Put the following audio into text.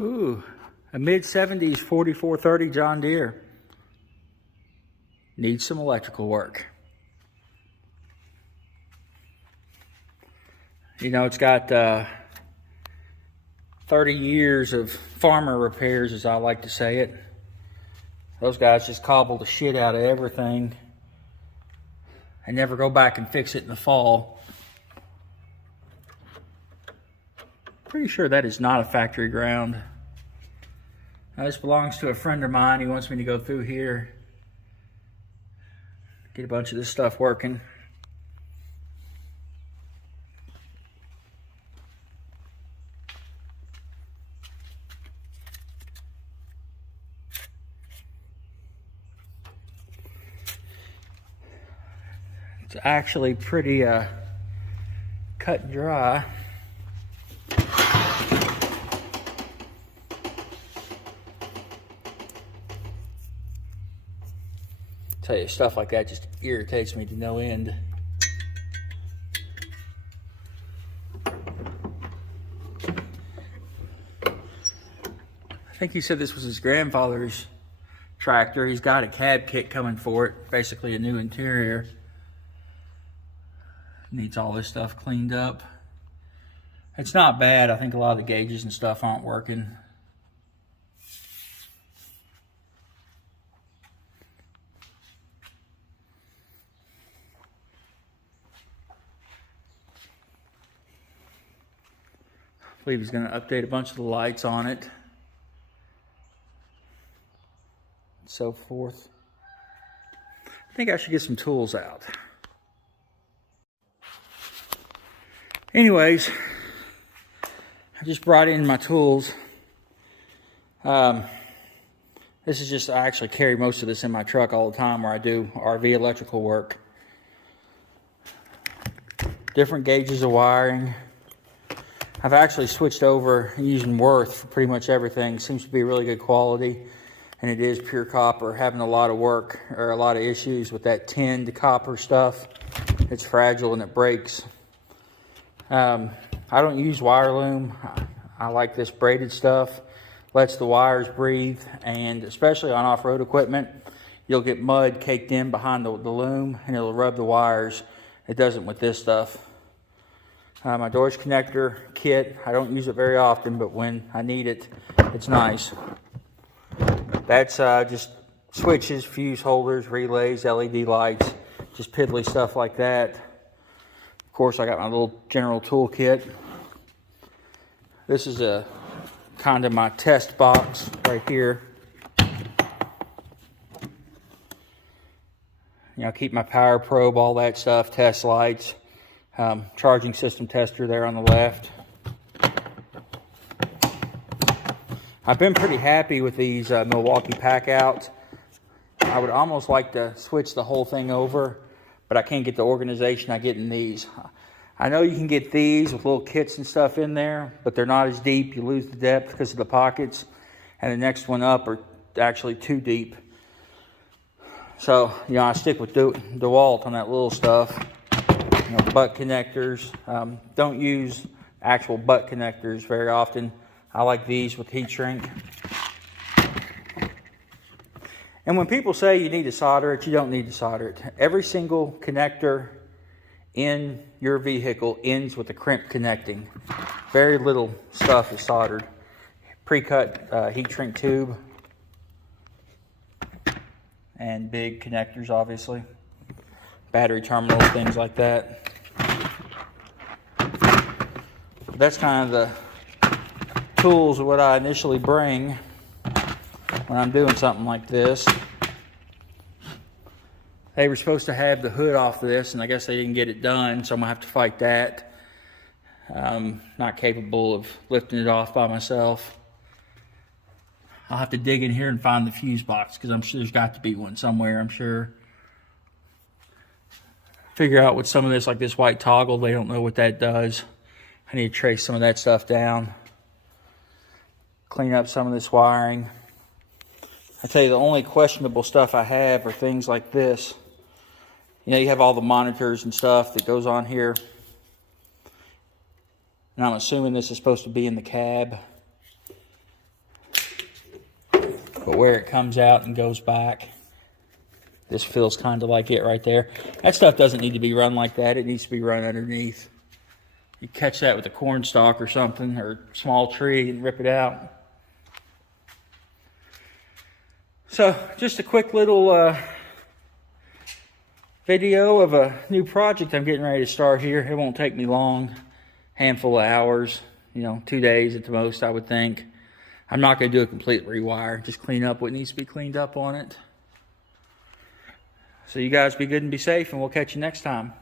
Ooh, a mid-70s 4430 John Deere. Needs some electrical work. You know, it's got 30 years of farmer repairs, as I like to say it. Those guys just cobble the shit out of everything and never go back and fix it in the fall. Pretty sure that is not a factory ground. Now, this belongs to a friend of mine. He wants me to go through here, get a bunch of this stuff working. It's actually pretty cut and dry. Tell you, stuff like that just irritates me to no end. I think he said this was his grandfather's tractor. He's got a cab kit coming for it, basically a new interior. Needs all this stuff cleaned up. It's not bad. I think a lot of the gauges and stuff aren't working. I believe he's going to update a bunch of the lights on it. And so forth. I think I should get some tools out. Anyways, I just brought in my tools. This is just, I actually carry most of this in my truck all the time where I do RV electrical work. Different gauges of wiring. I've actually switched over using Worth for pretty much everything. Seems to be really good quality, and it is pure copper. Having a lot of work or a lot of issues with that tinned copper stuff. It's fragile and it breaks. I don't use wire loom. I like this braided stuff. Lets the wires breathe, and especially on off-road equipment, you'll get mud caked in behind the loom and it'll rub the wires. It doesn't with this stuff. My doors connector kit, I don't use it very often, but when I need it, it's nice. That's just switches, fuse holders, relays, LED lights, just piddly stuff like that. Of course, I got my little general tool kit. This is a kind of my test box right here. You know, keep my power probe, all that stuff, test lights, charging system tester there on the left. I've been pretty happy with these Milwaukee pack outs. I would almost like to switch the whole thing over, but I can't get the organization I get in these. I know you can get these with little kits and stuff in there, but they're not as deep. You lose the depth because of the pockets. And the next one up are actually too deep. So, you know, I stick with DeWalt on that little stuff. You know, butt connectors. Don't use actual butt connectors very often. I like these with heat shrink. And when people say you need to solder it, you don't need to solder it. Every single connector in your vehicle ends with a crimp connecting. Very little stuff is soldered. Pre-cut heat shrink tube. And big connectors, obviously. Battery terminals, things like that. That's kind of the tools of what I initially bring when I'm doing something like this. They were supposed to have the hood off of this, and I guess they didn't get it done, so I'm going to have to fight that. Not capable of lifting it off by myself. I'll have to dig in here and find the fuse box, because I'm sure there's got to be one somewhere, I'm sure. Figure out what some of this, like this white toggle, they don't know what that does. I need to trace some of that stuff down. Clean up some of this wiring. I tell you, the only questionable stuff I have are things like this. You know, you have all the monitors and stuff that goes on here. And I'm assuming this is supposed to be in the cab. but where it comes out and goes back, this feels kind of like it right there. That stuff doesn't need to be run like that. It needs to be run underneath. You catch that with a corn stalk or something, or a small tree, and rip it out. So just a quick little video of a new project I'm getting ready to start here. It won't take me long, handful of hours, 2 days at the most, I would think. I'm not going to do a complete rewire, just clean up what needs to be cleaned up on it. So you guys be good and be safe, and we'll catch you next time.